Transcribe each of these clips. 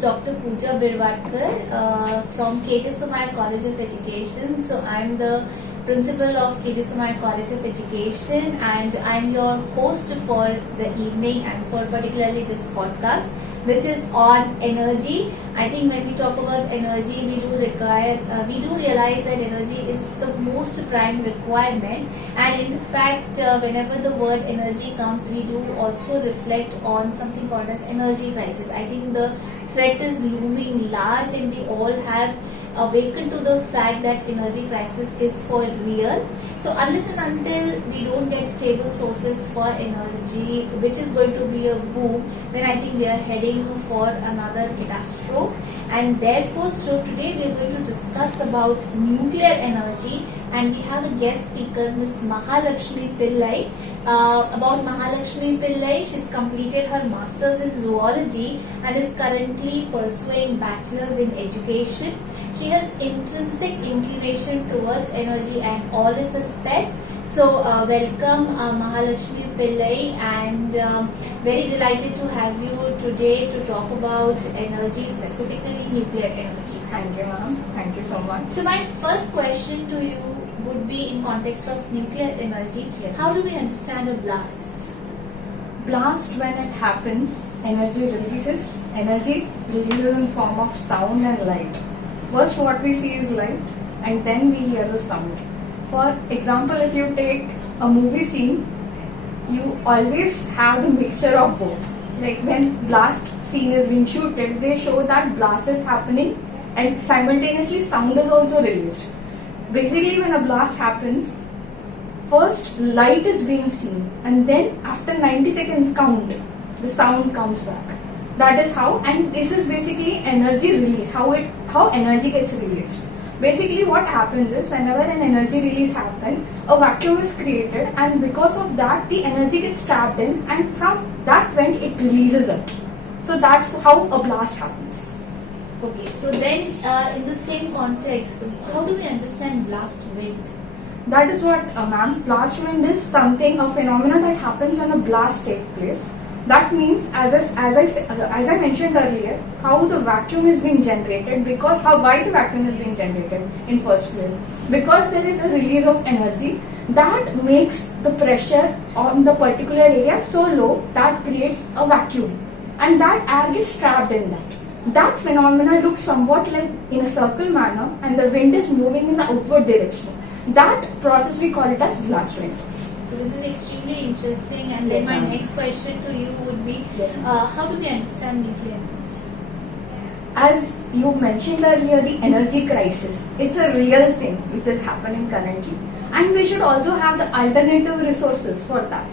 Dr. Pooja Birwadkar from K.J. Somaiya College of Education. So I'm the principal of K.J. Somaiya College of Education, and I'm your host for the evening and for particularly this podcast, which is on energy. I think when we talk about energy, we do realize that energy is the most prime requirement, and in fact, whenever the word energy comes, we do also reflect on something called as energy crisis. I think the threat is looming large, and we all have awakened to the fact that energy crisis is for real. So unless and until we don't get stable sources for energy, which is going to be a boom, then I think we are heading for another catastrophe. And therefore, so today we are going to discuss about nuclear energy, and we have a guest speaker, Ms. Mahalakshmi Pillai. About Mahalakshmi Pillai, she's completed her masters in zoology and is currently pursuing bachelor's in education. She has intrinsic inclination towards energy and all its aspects. So welcome Mahalakshmi Pillai, and very delighted to have you today to talk about energy, specifically nuclear energy. Thank you, ma'am. Thank you so much. So my first question to you would be in context of nuclear energy. Yes. How do we understand a blast? Blast, when it happens, energy releases. Energy releases in form of sound and light. First what we see is light, and then we hear the sound. For example, if you take a movie scene, you always have the mixture of both. Like when blast scene is being shooted, they show that blast is happening and simultaneously sound is also released. Basically, when a blast happens, first light is being seen, and then after 90 seconds count, the sound comes back. That is how, and this is basically energy release, how energy gets released. Basically what happens is, whenever an energy release happens, a vacuum is created, and because of that the energy gets trapped in, and from that vent it releases it. So that's how a blast happens. Okay, so then in the same context, how do we understand blast wind? That is what, ma'am, blast wind is something, a phenomenon that happens when a blast takes place. That means, as I mentioned earlier, how the vacuum is being generated, why the vacuum is being generated in first place. Because there is a release of energy that makes the pressure on the particular area so low that creates a vacuum, and that air gets trapped in that. That phenomena looks somewhat like in a circle manner, and the wind is moving in the outward direction. That process we call it as blast wind. So this is extremely interesting, and Yes, then my ma'am. next question to you would be, Yes, how do we understand nuclear energy? As you mentioned earlier, the energy crisis, it's a real thing which is happening currently, and we should also have the alternative resources for that.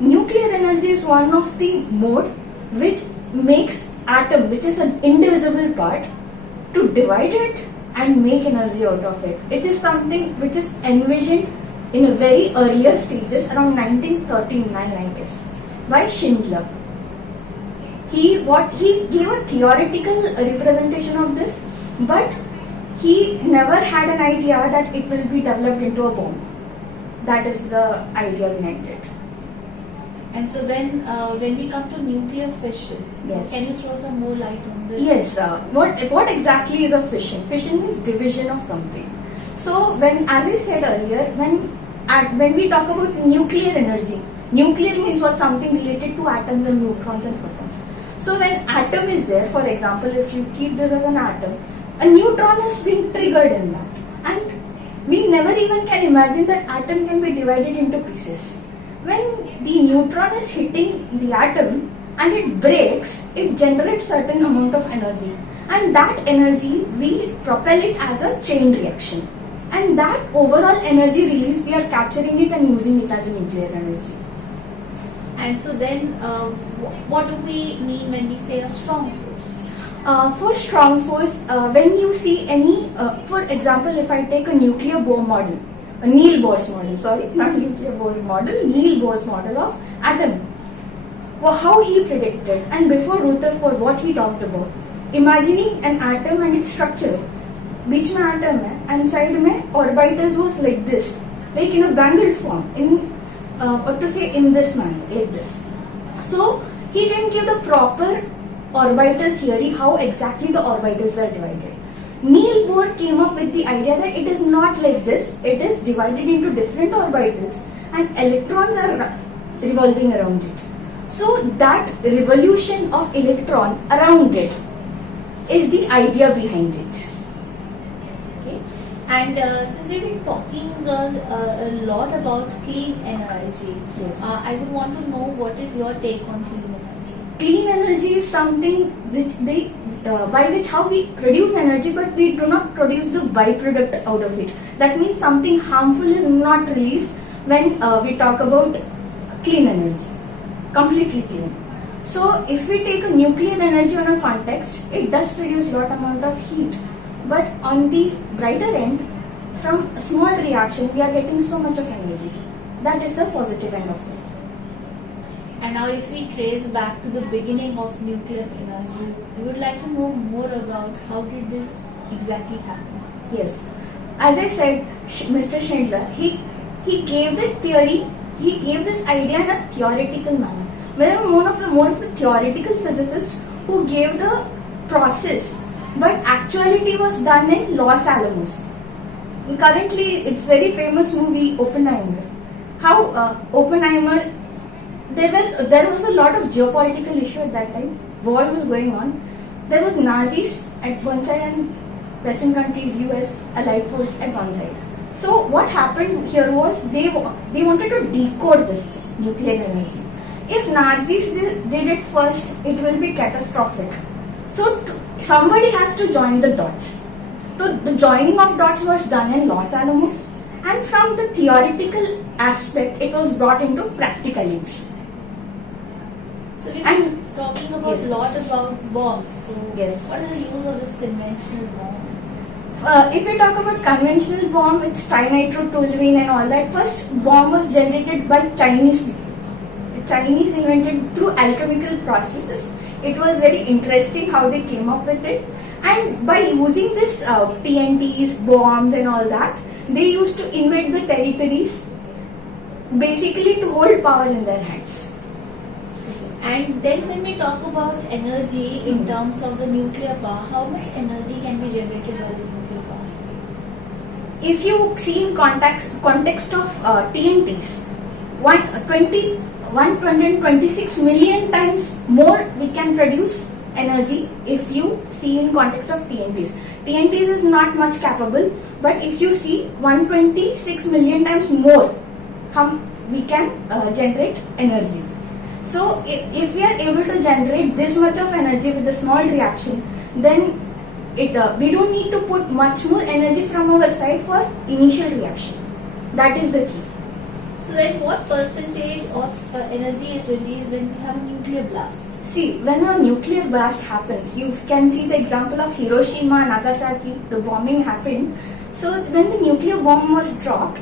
Nuclear energy is one of the mode which makes atom, which is an indivisible part, to divide it and make energy out of it. It is something which is envisioned in a very earlier stages around 1939, I guess, by Schindler. He gave a theoretical representation of this, but he never had an idea that it will be developed into a bomb. That is the idea behind it. And so then when we come to nuclear fission, Yes. can you throw some more light on this? Yes, what exactly is a fission? Fission means division of something. So as I said earlier, when we talk about nuclear energy, nuclear means what? Something related to atoms and neutrons and protons. So when atom is there, for example, if you keep this as an atom, a neutron is being triggered in that, and we never even can imagine that atom can be divided into pieces. When the neutron is hitting the atom and it breaks, it generates certain amount of energy, and that energy we propel it as a chain reaction, and that overall energy release we are capturing it and using it as a nuclear energy. And so then what do we mean when we say a strong force? For strong force, when you see any, for example, if I take a nuclear Bohr model, a Niels Bohr's model, sorry, not nuclear Bohr model, Niels Bohr's model of atom. Well, how he predicted, and before Rutherford, what he talked about, imagining an atom and its structure. बीच में atom है, and side में orbitals was like this, like in a bundled form, or to say in this manner, like this. So he didn't give the proper orbital theory, how exactly the orbitals were divided. Niels Bohr came up with the idea that it is not like this, it is divided into different orbitals and electrons are revolving around it. So that revolution of electron around it is the idea behind it. Okay. And since we've been talking a lot about clean energy, Yes. I would want to know what is your take on clean energy. Clean energy is something by which how we produce energy, but we do not produce the byproduct out of it. That means something harmful is not released when we talk about clean energy, completely clean. So if we take a nuclear energy on a context, it does produce lot amount of heat. But on the brighter end, from a small reaction, we are getting so much of energy. That is the positive end of this. And now if we trace back to the beginning of nuclear energy, we would like to know more about how did this exactly happen. Yes. As I said, Mr. Schindler, he gave the theory, he gave this idea in a theoretical manner. There were more of the theoretical physicists who gave the process, but actuality was done in Los Alamos. Currently, it's very famous movie Oppenheimer. How Oppenheimer, there was a lot of geopolitical issue at that time. War was going on. There was Nazis at one side and Western countries, US, Allied force at one side. So what happened here was they wanted to decode this nuclear energy. If Nazis did it first, it will be catastrophic. So somebody has to join the dots. So the joining of dots was done in Los Alamos, and from the theoretical aspect, it was brought into practical use. So we've And- been talking about yes. lot about bombs. So Yes. what is the use of this conventional bomb? If we talk about conventional bomb, it's trinitrotoluene and all that. First bomb was generated by Chinese people. The Chinese invented through alchemical processes. It was very interesting how they came up with it. And by using this TNTs, bombs and all that, they used to invade the territories basically to hold power in their hands. And then when we talk about energy in terms of the nuclear power, how much energy can be generated by the nuclear power? If you see in context of TNTs, 126 million times more we can produce energy if you see in context of TNTs. TNTs is not much capable, but if you see 126 million times more, we can generate energy. So if we are able to generate this much of energy with a small reaction, then we don't need to put much more energy from our side for initial reaction. That is the key. So then what percentage of energy is released when we have a nuclear blast? See, when a nuclear blast happens, you can see the example of Hiroshima, Nagasaki, the bombing happened. So when the nuclear bomb was dropped,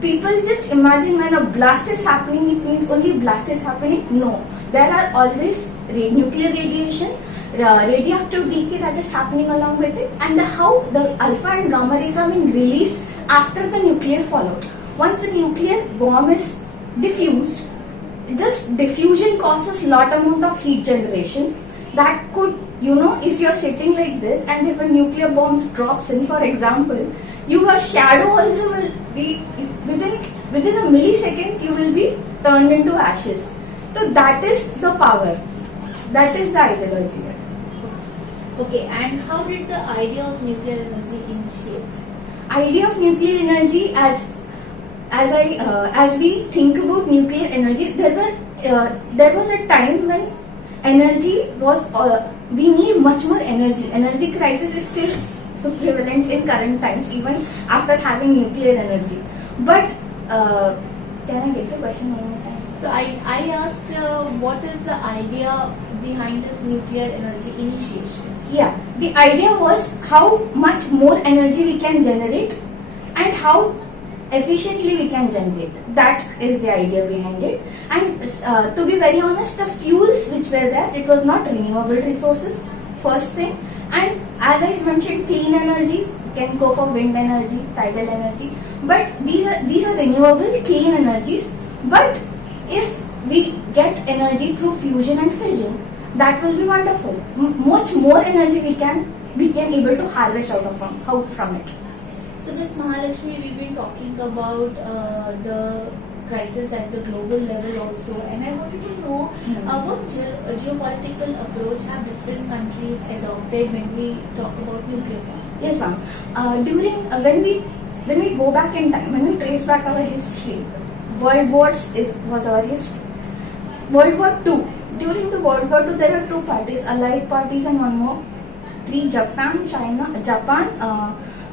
people just imagine when a blast is happening, it means only blast is happening. No, there are always nuclear radiation, radioactive decay that is happening along with it, and how the alpha and gamma rays are being released after the nuclear fallout. Once the nuclear bomb is diffused, just diffusion causes lot amount of heat generation that could, if you're sitting like this and if a nuclear bomb drops in, for example, your shadow also will be within a milliseconds, you will be turned into ashes. So that is the power, that is the ideology. Okay, and how did the idea of nuclear energy initiate? Idea of nuclear energy, as we think about nuclear energy, there was a time when energy was we need much more energy. Energy crisis is still prevalent in current times, even after having nuclear energy. But can I get the question one more time? So I asked what is the idea behind this nuclear energy initiation? Yeah, the idea was how much more energy we can generate and how efficiently we can generate. That is the idea behind it. And to be very honest, the fuels which were there, it was not renewable resources, first thing. And as I mentioned, clean energy, you can go for wind energy, tidal energy. But these are renewable, clean energies. But if we get energy through fusion and fission, that will be wonderful. Much more energy we can able to harvest out from it. So, Ms. Mahalakshmi, we've been talking about the crisis at the global level also, and I wanted to know what geopolitical approach have different countries adopted when we talk about nuclear power? Yes, ma'am. During when we go back in time, when we trace back our history, World Wars was our history. World War II. During the World War II, there were two parties, Allied parties, and one more. Three: Japan,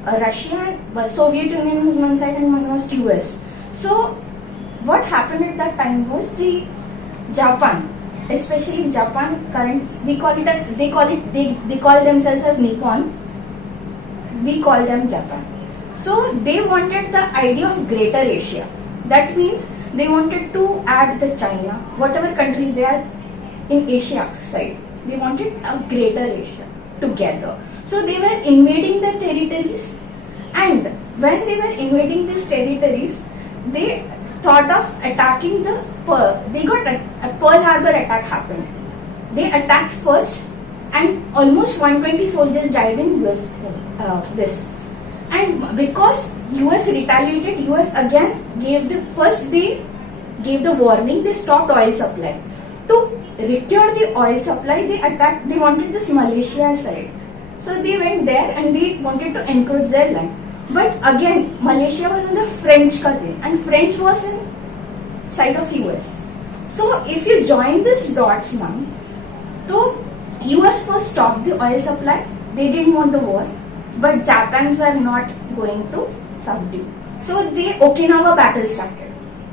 Russia, and Soviet Union was one side, and one was US. So, what happened at that time was the Japan, especially Japan, we call it as they call themselves as Nippon. We call them Japan. So they wanted the idea of Greater Asia. That means they wanted to add the China, whatever countries they are in Asia side. They wanted a Greater Asia together. So they were invading the territories, and when they were invading these territories, they thought of attacking the Pearl. They got a Pearl Harbor attack happened. They attacked first, and almost 120 soldiers died in US. This, and because US retaliated, US again they gave the warning. They stopped oil supply. To recure the oil supply, they attacked. They wanted this Malaysia side, so they went there and they wanted to encroach their land. But again, Malaysia was in the French country, and French was in side of US. So if you join these dots now, so US first stopped the oil supply. They didn't want the war, but Japans were not going to subdue. So the Okinawa battle started.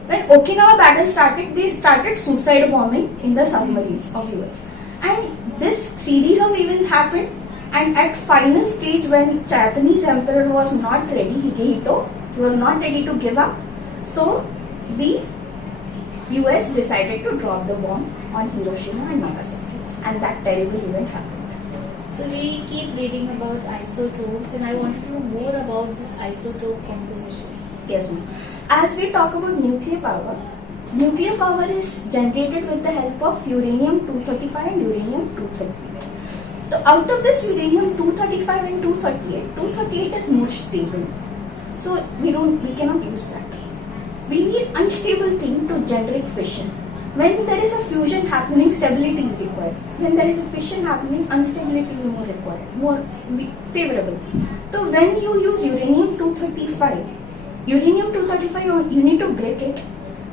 When Okinawa battle started, they started suicide bombing in the submarines of US. And this series of events happened, and at final stage when Japanese emperor was not ready, Higehito, he was not ready to give up. So the US decided to drop the bomb on Hiroshima and Nagasaki, and that terrible event happened. So we keep reading about isotopes, and I wanted to know more about this isotope composition. Yes, ma'am. As we talk about nuclear power is generated with the help of uranium-235 and uranium-238. So out of this uranium-235 and 238 is more stable. So we cannot use that. We need unstable thing to generate fission. When there is a fusion happening, stability is required. When there is a fission happening, instability is more required, more favorable. So when you use uranium-235, you need to break it.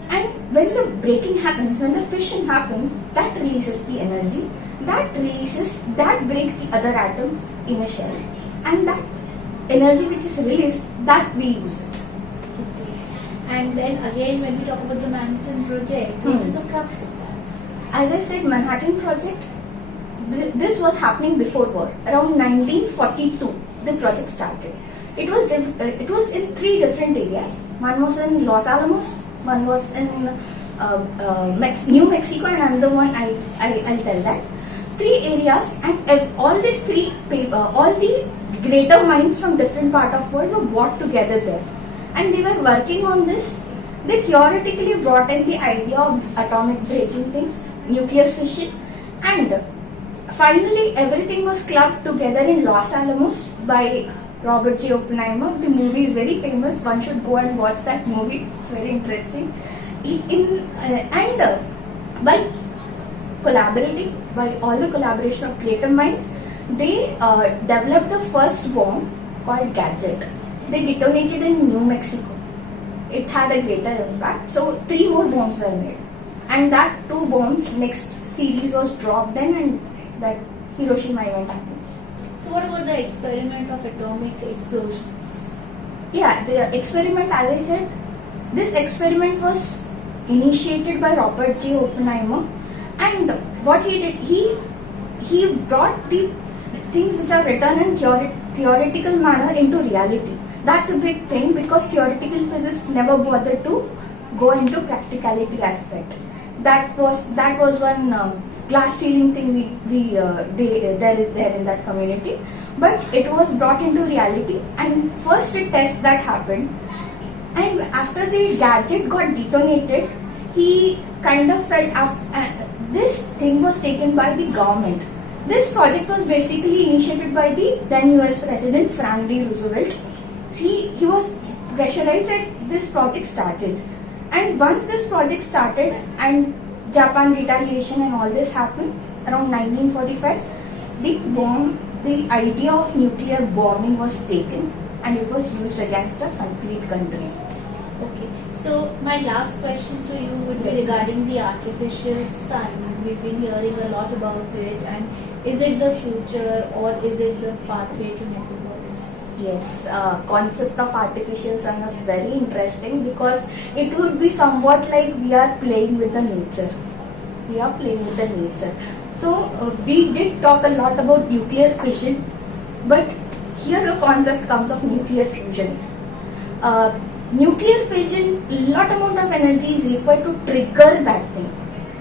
And when the breaking happens, when the fission happens, that releases the energy. That breaks the other atoms in a shell. And that energy which is released, that we use it. And then again, when we talk about the Manhattan Project, what is the crux of that? As I said, Manhattan Project, this was happening before war. Around 1942, the project started. It was in three different areas. One was in Los Alamos, one was in New Mexico, and another one I'll tell that. Three areas, and all these all the greater minds from different part of world were brought together there. And they were working on this. They theoretically brought in the idea of atomic breaking things, nuclear fission, and finally everything was clubbed together in Los Alamos by Robert J. Oppenheimer. The movie is very famous. One should go and watch that movie. It's very interesting. By collaborating, by all the collaboration of creative minds, they developed the first bomb called Gadget. They detonated in New Mexico. It had a greater impact. So 3 more bombs were made, and that 2 bombs next series was dropped then, and that Hiroshima event happened. So what about the experiment of atomic explosions? Yeah, the experiment, as I said, this experiment was initiated by Robert J. Oppenheimer, and what he did, he brought the things which are written in theoretical manner into reality. That's a big thing, because theoretical physicists never bothered to go into practicality aspect. That was one glass ceiling thing there is in that community, but it was brought into reality. And first test that happened, and after the gadget got detonated, he kind of felt this thing was taken by the government. This project was basically initiated by the then US President Frank D. Roosevelt. He was pressurized and this project started. And once this project started and Japan retaliation and all this happened around 1945, the idea of nuclear bombing was taken and it was used against a complete country. Okay. So my last question to you would be Yes. regarding the artificial sun. We've been hearing a lot about it, and is it the future or is it the pathway to metropolis? Yes, concept of artificial sun is very interesting because it would be somewhat like we are playing with the nature. We are playing with the nature. So we did talk a lot about nuclear fission, but here the concept comes of nuclear fusion. Nuclear fission, lot amount of energy is required to trigger that thing.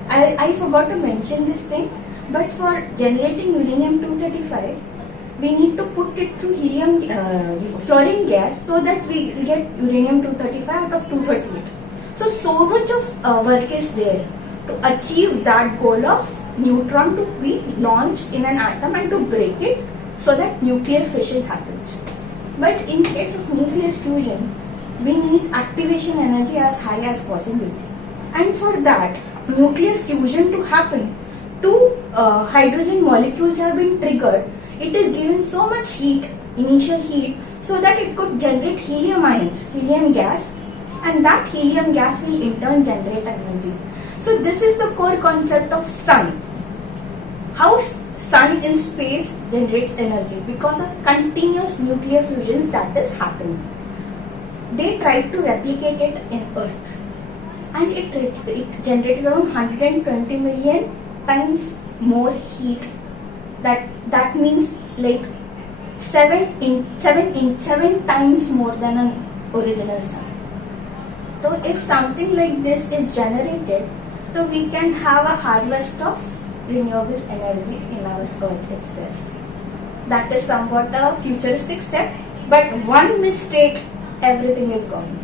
I forgot to mention this thing, but for generating uranium-235, we need to put it through helium, fluorine gas, so that we get uranium-235 out of 238. So much of work is there to achieve that goal of neutron to be launched in an atom and to break it so that nuclear fission happens. But in case of nuclear fusion, we need activation energy as high as possible. And for that, nuclear fusion to happen, two hydrogen molecules have been triggered. It is given so much heat, initial heat, so that it could generate helium ions, helium gas, and that helium gas will in turn generate energy. So this is the core concept of sun. How sun in space generates energy? Because of continuous nuclear fusions that is happening. They tried to replicate it in Earth, and it generated around 120 million times more heat. That means like 7 times more than an original sun. So if something like this is generated, so we can have a harvest of renewable energy in our Earth itself. That is somewhat a futuristic step, but one mistake, everything is gone.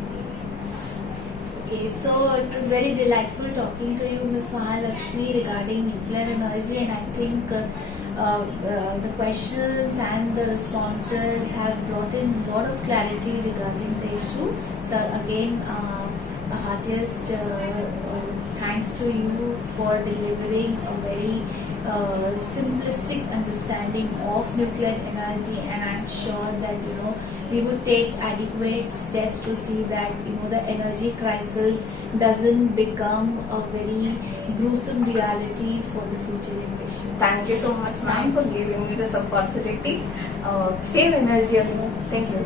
Okay, so it was very delightful talking to you, Ms. Mahalakshmi, regarding nuclear energy, and I think the questions and the responses have brought in a lot of clarity regarding the issue. So again, a heartiest thanks to you for delivering a very simplistic understanding of nuclear energy, and I'm sure that we would take adequate steps to see that the energy crisis doesn't become a very gruesome reality for the future generations. Thank you so much, ma'am, for giving me this opportunity. Save energy, everyone. Thank you.